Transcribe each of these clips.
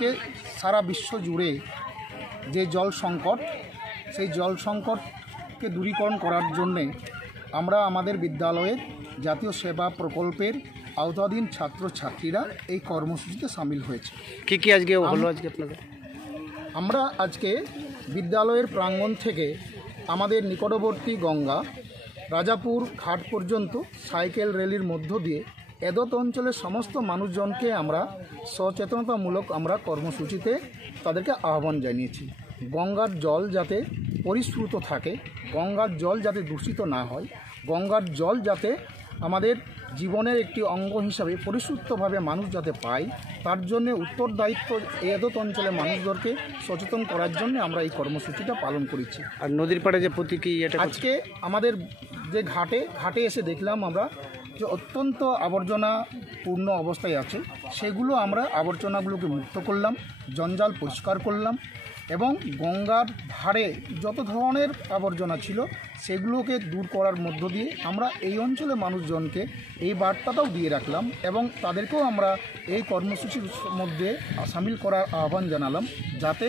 কে সারা বিশ্ব জুড়ে যে জল সংকট, সেই জল সংকটকে দূরীকরণ করার জন্যে আমরা আমাদের বিদ্যালয়ের জাতীয় সেবা প্রকল্পের আওতাধীন ছাত্রছাত্রীরা এই কর্মসূচিতে সামিল হয়েছে। কি আজকে হলো আপনাদের? আমরা আজকে বিদ্যালয়ের প্রাঙ্গণ থেকে আমাদের নিকটবর্তী গঙ্গা রাজাপুর ঘাট পর্যন্ত সাইকেল র্যালির মধ্য দিয়ে এদত অঞ্চলের সমস্ত মানুষজনকে আমরা সচেতনতামূলক কর্মসূচিতে তাদেরকে আহ্বান জানিয়েছি। গঙ্গার জল যাতে পরিশ্রুত থাকে, গঙ্গার জল যাতে দূষিত না হয়, গঙ্গার জল যাতে আমাদের জীবনের একটি অঙ্গ হিসাবে পরিশুদ্ধভাবে মানুষ যাতে পায়, তার জন্য উত্তরদায়িত্ব এদত অঞ্চলের মানুষদেরকে সচেতন করার জন্য আমরা এই কর্মসূচিটা পালন করেছি। আর নদীর পাড়ে যে প্রতিক্রিয়াটা আজকে আমাদের যে ঘাটে এসে দেখলাম আমরা যে অত্যন্ত আবর্জনাপূর্ণ অবস্থায় আছে, সেগুলো আমরা আবর্জনাগুলোকে মুক্ত করলাম, জঞ্জাল পরিষ্কার করলাম এবং গঙ্গার ধারে যত ধরনের আবর্জনা ছিল সেগুলোকে দূর করার মধ্য দিয়ে আমরা এই অঞ্চলের মানুষজনকে এই বার্তাটাও দিয়ে রাখলাম এবং তাদেরকেও আমরা এই কর্মসূচির মধ্যে সামিল করার আহ্বান জানালাম, যাতে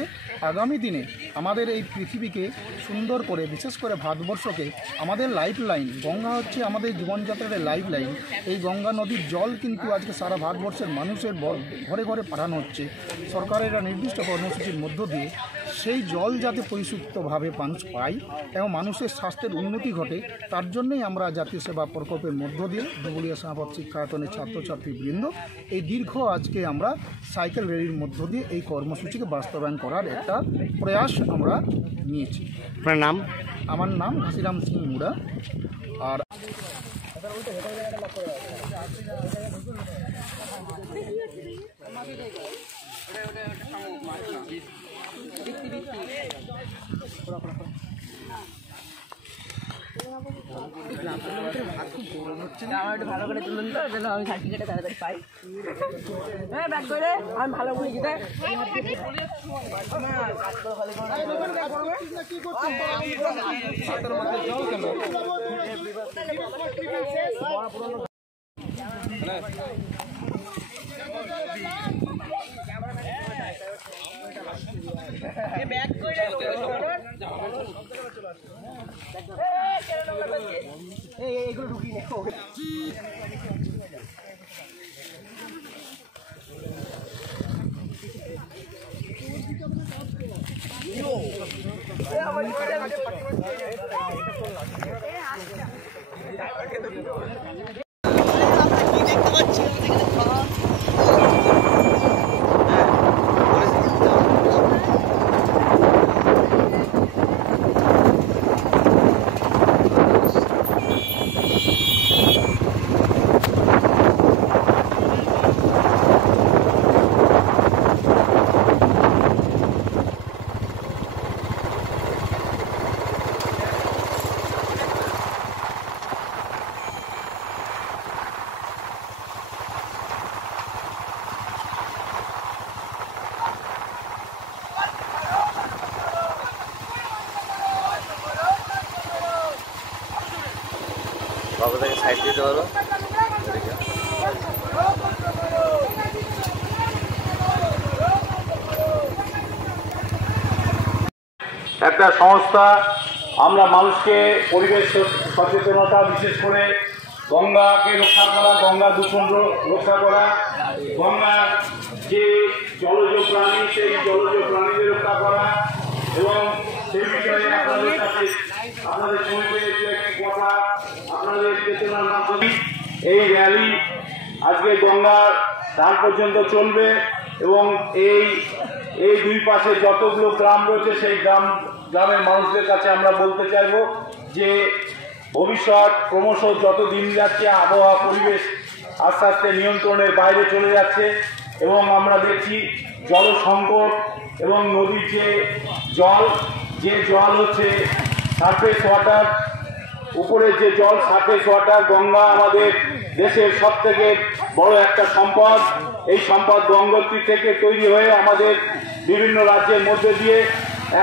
আগামী দিনে আমাদের এই পৃথিবীকে সুন্দর করে, বিশেষ করে ভারতবর্ষকে আমাদের লাইফ লাইন, গঙ্গা হচ্ছে আমাদের জীবনযাত্রার লাইফ লাইন। এই গঙ্গা নদীর জল কিন্তু আজকে সারা ভারতবর্ষের মানুষের ঘরে ঘরে পাঠানো হচ্ছে সরকারের নির্দিষ্ট কর্মসূচির মধ্য দিয়ে। সেই জল যাতে পরিশুদ্ধভাবে মানুষ পায় এবং মানুষের স্বাস্থ্যের উন্নতি ঘটে, তার জন্যই আমরা জাতীয় সেবা প্রকল্পের মধ্য দিয়ে ধুবুলিয়া সমাপত শিক্ষায়তনের ছাত্রছাত্রীবৃন্দ এই দীর্ঘ আজকে আমরা সাইকেল র্যালির মধ্য দিয়ে এই কর্মসূচিকে বাস্তবায়ন করার একটা প্রয়াস আমরা নিয়েছি। আপনার নাম? আমার নাম ঘাসিরাম সিং মুড়া। আর ভালো করে তুলুন তো, যেন আমি সার্টিফিকেটে তাড়াতাড়ি পাই। হ্যাঁ, ব্যাক করে আমি ভালো করে দিতে ব্যাক করে এইগুলো ঢুকিয়ে নেই। কি দেখতে পাচ্ছি বাবা থেকে সাইড দিতে পারো। একটা সংস্থা আমরা মানুষকে পরিবেশ সচেতনতা, বিশেষ করে গঙ্গাকে রক্ষা করা, গঙ্গা দূষণ রক্ষা করা, গঙ্গার যে জলজ প্রাণী সেই জলজ প্রাণীদের রক্ষা করা এবং সেই বিষয়ে আপনাদের কাছে আপনাদের শুনতে একটি কথা আপনাদের চেতনার মাধ্যমে এই র্যালি আজকে গঙ্গার ধার পর্যন্ত চলবে এবং এই দুই পাশে যতগুলো গ্রাম রয়েছে সেই গ্রামের মানুষদের কাছে আমরা বলতে চাইব যে ভবিষ্যৎ ক্রমশ যত দিন যাচ্ছে আবহাওয়া পরিবেশ আস্তে আস্তে নিয়ন্ত্রণের বাইরে চলে যাচ্ছে এবং আমরা দেখছি জল সংকট এবং নদীর যে জল হচ্ছে সারফেস ওয়াটার, উপরের যে জল সারফেস ওয়াটার, গঙ্গা আমাদের দেশের সব থেকে বড় একটা সম্পদ। এই সম্পদ গঙ্গোত্রী থেকে তৈরি হয়ে আমাদের বিভিন্ন রাজ্যের মধ্যে দিয়ে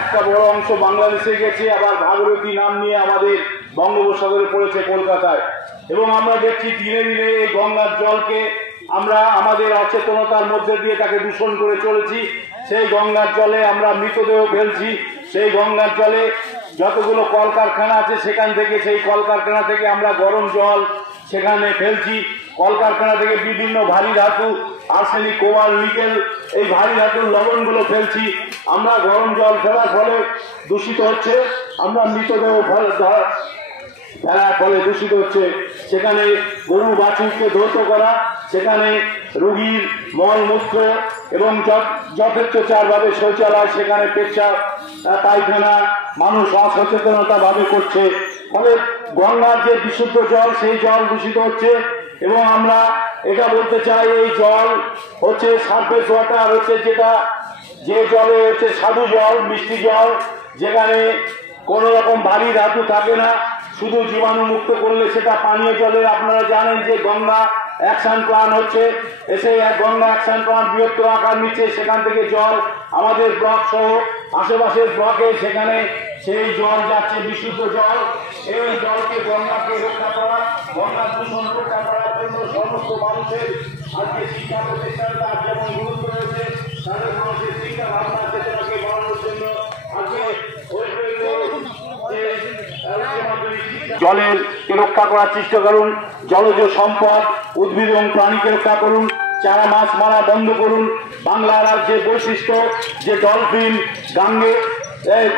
একটা বড় অংশ বাংলাদেশে গেছে, আবার ভাগীরথী নাম নিয়ে আমাদের বঙ্গোপসাগরে পড়েছে কলকাতায়। এবং আমরা দেখছি ধীরে ধীরে এই গঙ্গার জলকে আমরা আমাদের অচেতনতার মধ্যে দিয়ে তাকে দূষণ করে চলেছি। সেই গঙ্গার জলে আমরা মৃতদেহ ফেলছি, সেই গঙ্গার জলে যতগুলো কলকারখানা আছে সেখান থেকে, সেই কলকারখানা থেকে আমরা গরম জল সেখানে ফেলছি। কলকারখানা থেকে বিভিন্ন ভারী ধাতু, আর্সেনিক, কোবাল্ট, নিকেল, এই ভারী ধাতুর লবণগুলো ফেলছি। আমরা গরম জল ফেলার ফলে দূষিত হচ্ছে, আমরা মৃতদেহ ফেলার ফলে দূষিত হচ্ছে। সেখানে গরু বাছুরকে ধৌত করা, সেখানে রোগীর মলমূত্র এবং যথেচ্ছাচারভাবে শৌচালয়, সেখানে পেচ্ছাপ পায়খানা মানুষ অসচেতনতা ভাবে করছে। ফলে গঙ্গার যে বিশুদ্ধ জল, সেই জল দূষিত হচ্ছে। এবং আমরা এটা বলতে চাই, এই জল হচ্ছে সারফেস ওয়াটার, হচ্ছে যেটা যে জলে হচ্ছে সাধু জল, মিষ্টি জল, যেখানে কোনো রকম ভারী ধাতু থাকে না, শুধু জীবাণু মুক্ত করলে সেটা পানীয় জলে। আপনারা জানেন যে গঙ্গা অ্যাকশন প্ল্যান হচ্ছে, এসে গঙ্গা অ্যাকশন প্ল্যান বৃহত্তর আকার নিচ্ছে। সেখান থেকে জল আমাদের ব্লক সহ আশেপাশের ব্লকে সেখানে সেই জল যাচ্ছে, বিশুদ্ধ জল। এই জলকে, গঙ্গাকে রক্ষা করা, গঙ্গার দূষণ রক্ষা করার জন্য সমস্ত মানুষের আজকে শিক্ষা প্রতিষ্ঠান তার যেমন গুরুত্ব রয়েছে, তাদের মানুষের শিক্ষা ভাবনা চেতনাকে বাড়ানোর জন্য আজকে জলের কে রক্ষা করার চেষ্টা করুন। জলজ সম্পদ, উদ্ভিদ এবং প্রাণীকে রক্ষা করুন। চারা মাছ মারা বন্ধ করুন। বাংলার রাজ্যের বৈশিষ্ট্য যে ডলফিন,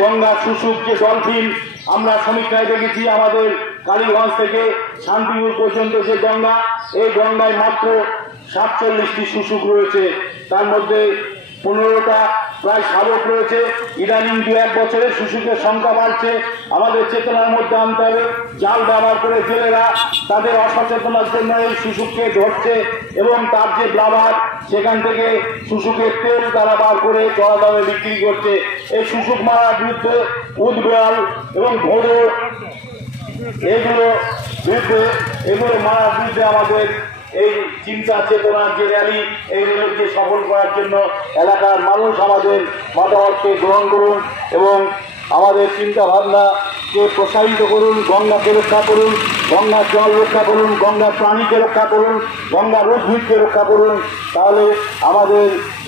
গঙ্গা শুশুক যে ডলফিন, আমরা সমীক্ষায় দেখেছি আমাদের কালীগঞ্জ থেকে শান্তিপুর পর্যন্ত যে গঙ্গা, এই গঙ্গায় মাত্র 47টি শুশুক রয়েছে, তার মধ্যে 15টা প্রায় শাবক রয়েছে। ইদানিং 2-1 বছরে শুশুকের সংখ্যা বাড়ছে। আমাদের চেতনার মধ্যে আনতে হবে। জাল ব্যবহার করে জেলেরা তাদের অসচেতনার জন্য এই শুশুককে ধরছে এবং তার যে ব্লাবার, সেখান থেকে শুশুকের তেল তারা বার করে চড়া দামে বিক্রি করছে। এই শুশুক মারার বিরুদ্ধে উদবেল এবং ভোড়ো, এগুলো মারার বিরুদ্ধে আমাদের এই চিন্তা চেতনার যে র্যালি, এই র্যালিকে সফল করার জন্য এলাকার মানুষ আমাদের মতামতকে গ্রহণ করুন এবং আমাদের চিন্তা ভাবনাকে প্রসারিত করুন। গঙ্গাকে রক্ষা করুন, গঙ্গার জল রক্ষা করুন, গঙ্গার প্রাণীকে রক্ষা করুন, গঙ্গার উদ্ভিদকে রক্ষা করুন। তাহলে আমাদের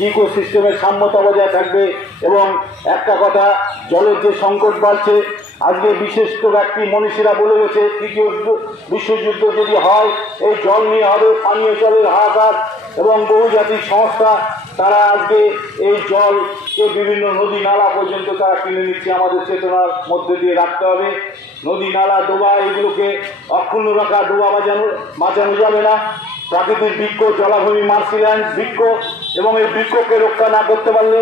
ইকোসিস্টেমের সাম্যতা বজায় থাকবে। এবং একটা কথা, জলের যে সংকট বাড়ছে, আজকে বিশিষ্ট ব্যক্তি মনীষীরা বলে গেছে, তৃতীয় বিশ্বযুদ্ধ যদি হয় এই জল নিয়ে হবে। পানীয় জলের হাহাকার এবং বহুজাতিক সংস্থা তারা আজকে এই জলকে বিভিন্ন নদী নালা পর্যন্ত তারা কিনে নিচ্ছে। আমাদের চেতনার মধ্যে দিয়ে রাখতে হবে। নদী নালা, ডোবা, এগুলোকে অক্ষুণ্ণ রাখা, ডোবা বাঁচানো যাবে না। প্রাকৃতিক বৃক্ষ, জলাভূমি, মার্শিল্যান্ড বৃক্ষ, এবং এই বৃক্ষকে রক্ষা না করতে পারলে,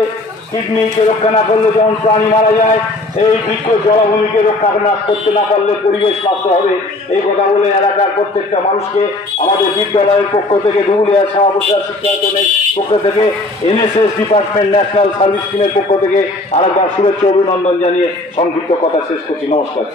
কিডনিকে রক্ষা না করলে যেমন প্রাণী মারা যায়, এই বৃক্ষ জলাভূমিকে রক্ষা করতে না পারলে পরিবেশ নষ্ট হবে। এই কথা বলে এলাকার প্রত্যেকটা মানুষকে আমাদের বিদ্যালয়ের পক্ষ থেকে, ধুবুলিয়া শ্যামাপ্রসাদ শিক্ষায়তনের পক্ষ থেকে, NSS ডিপার্টমেন্ট ন্যাশনাল সার্ভিস স্কিমের পক্ষ থেকে আরেকবার শুভেচ্ছা অভিনন্দন জানিয়ে সংক্ষিপ্ত কথা শেষ করছি। নমস্কার।